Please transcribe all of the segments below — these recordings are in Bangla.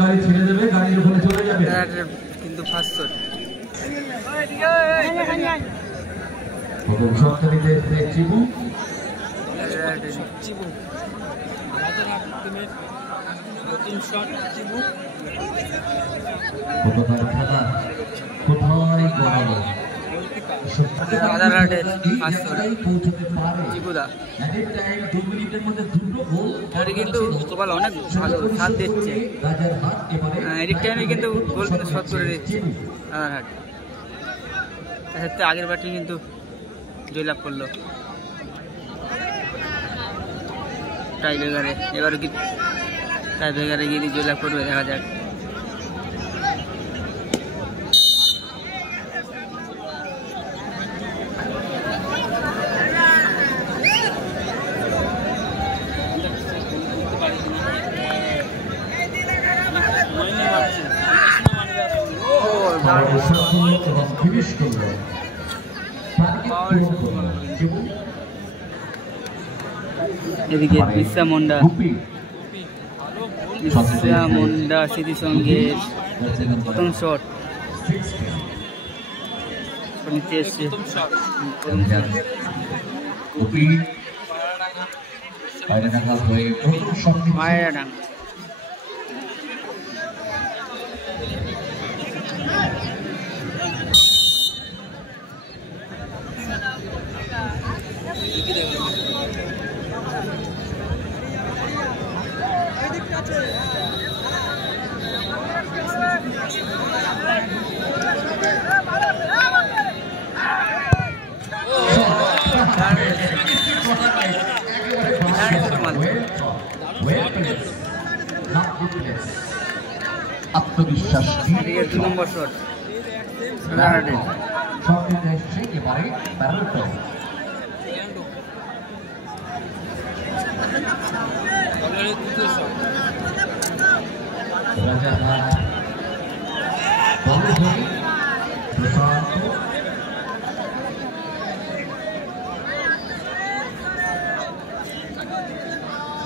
গাড়ি ছেড়ে দেবে, গাড়ির ওখানে চলে যাবে কিন্তু ফার্স্ট শট প্রথম শটটা নিতে এসেছে চিবু। নতুন শট চিবু কোথায় খেলা কোথায় গড়ালো রাজারহাটের ফার্স্ট শট চিবুদা কিন্তু গোপাল অনেক ভালো সাথ দিচ্ছে এদিক টাইমে কিন্তু গোল কিন্তু শট করে দিচ্ছে রাজারহাট। সেক্ষেত্রে আগের বারটি কিন্তু জয়লাভ করলো টাই ব্রেকারে। এবারও কি টাই ব্রেকারে গিয়ে জয়লাভ করবে দেখা যাক। এদিকে বিরসা মুন্ডা স্মৃতিসংঘের প্রথম শট নিতে এসছে মায়েরাডাঙ্গা। আত্মবিশ্বাস দুই নম্বর শট এবারে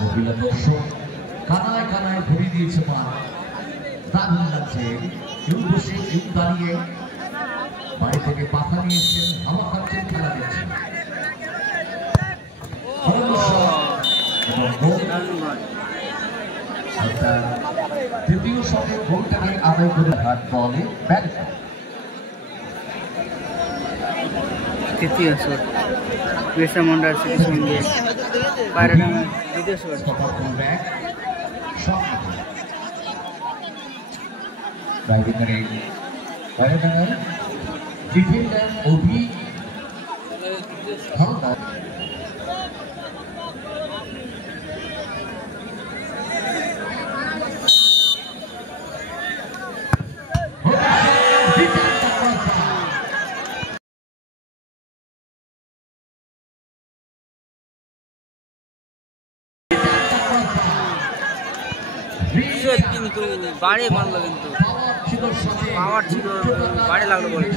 মহিলা দর্শক কানায় কানায় ভরে দিয়েছে মা। দারুণ লাগছে, কেউ বসে কেউ দাঁড়িয়ে বাড়ি থেকে পাখা নিয়েছেন, হাওয়া খাচ্ছেন, খেলা দেখছেন। তৃতীয় শটে গোলটাকে আদায় করে হাত বলে ব্যাট। তৃতীয় শট বিরসা মুন্ডার সঙ্গে পায়রাডাঙ্গা দ্বিতীয় শট। ডিফেন্ডার অভি হালদার কিন্তু বাড়ে মারলো, কিন্তু পাওয়ার ছিল বাড়ে লাগলো বলে।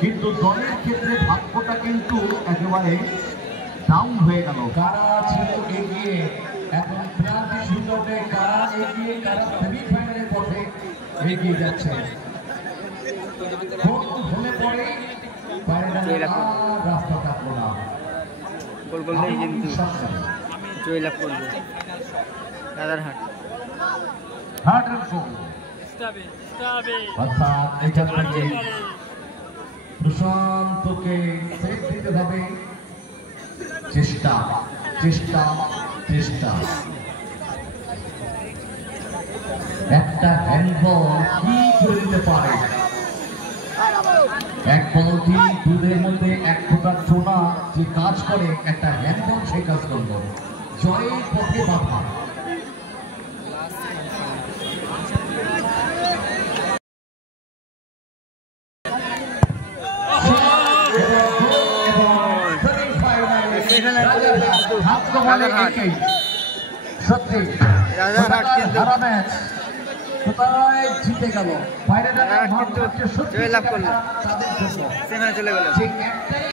কিন্তু দলের ক্ষেত্রে ভাগ্যটা কিন্তু একেবারে ডাউন হয়ে গেল। কারা ছিল এগিয়ে, এখন প্রান্তিক সুযোগে কারা এগিয়ে, কারা সেমিফাইনালের পথে এগিয়ে যাচ্ছে। হলে পরে রাস্তা থাকলো না, গোল করলেই কিন্তু জয়লাভ করবে রাজারহাট। প্রশান্তকে সেট দিতে হবে। চেষ্টা চেষ্টা চেষ্টা, একটা হ্যান্ডবল কি করে দিতে পারে। এক বলটি দুধের মধ্যে এক ফোঁটা সোনা যে কাজ করে, একটা হ্যান্ডবল সেই কাজ করলো। জয়ের পথে বাধা। ভাগ্য বলে একেই সত্যি রাজারহাট কিন্তু হারা ম্যাচ কোথায় জিতে গেল বাইরে কিন্তু জয়লাভ করলো, সেখানে চলে গেল। ঠিক একটাই